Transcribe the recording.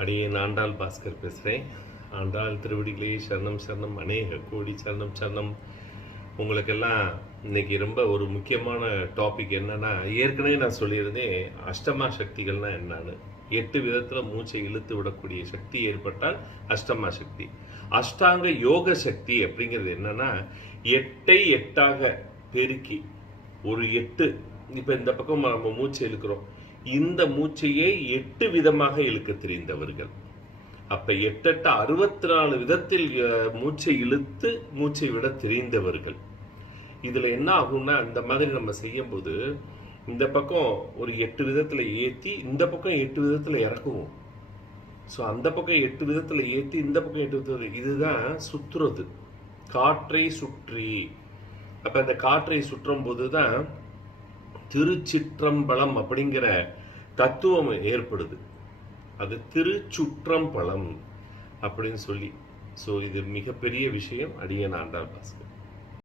அடியேன் ஆண்டாள் பாஸ்கர் பேசுகிறேன். ஆண்டாள் திருவடிகளே சரணம் சரணம், அநேக கோடி சரணம் சரணம். உங்களுக்கெல்லாம் இன்னைக்கு ரொம்ப ஒரு முக்கியமான டாபிக் என்னன்னா, ஏற்கனவே நான் சொல்லியிருந்தேன் அஷ்டமா சக்திகள்னா என்னன்னு. 8 விதத்தில் மூச்சை இழுத்து விடக்கூடிய சக்தி ஏற்பட்டால் அஷ்டமா சக்தி. அஷ்டாங்க யோக சக்தி அப்படிங்கிறது என்னன்னா, 8ஐ 8ஆக பெருக்கி ஒரு 8. இப்போ இந்த பக்கம் நம்ம மூச்சை இழுக்கிறோம், இந்த மூச்சையே 8 விதமாக இழுக்க தெரிந்தவர்கள். அப்ப 8 64 விதத்தில் மூச்சை இழுத்து மூச்சை விட தெரிந்தவர்கள். இதுல என்ன ஆகும்னா, இந்த மாதிரி நம்ம செய்யும் போது இந்த பக்கம் ஒரு 8 விதத்துல ஏத்தி இந்த பக்கம் 8 விதத்துல இறக்குவோம். ஸோ அந்த பக்கம் 8 விதத்துல ஏத்தி இந்த பக்கம் 8 விதத்துல, இதுதான் சுற்றுறது, காற்றை சுற்றி. அப்ப அந்த காற்றை சுற்றும் போதுதான் திருச்சிற்றம்பலம் அப்படிங்கிற தத்துவம் ஏற்படுது. அது திருச்சுற்றம்பலம் அப்படின்னு சொல்லி. ஸோ இது மிகப்பெரிய விஷயம். அடியேன் ஆண்டாள் பாஸ்கர்.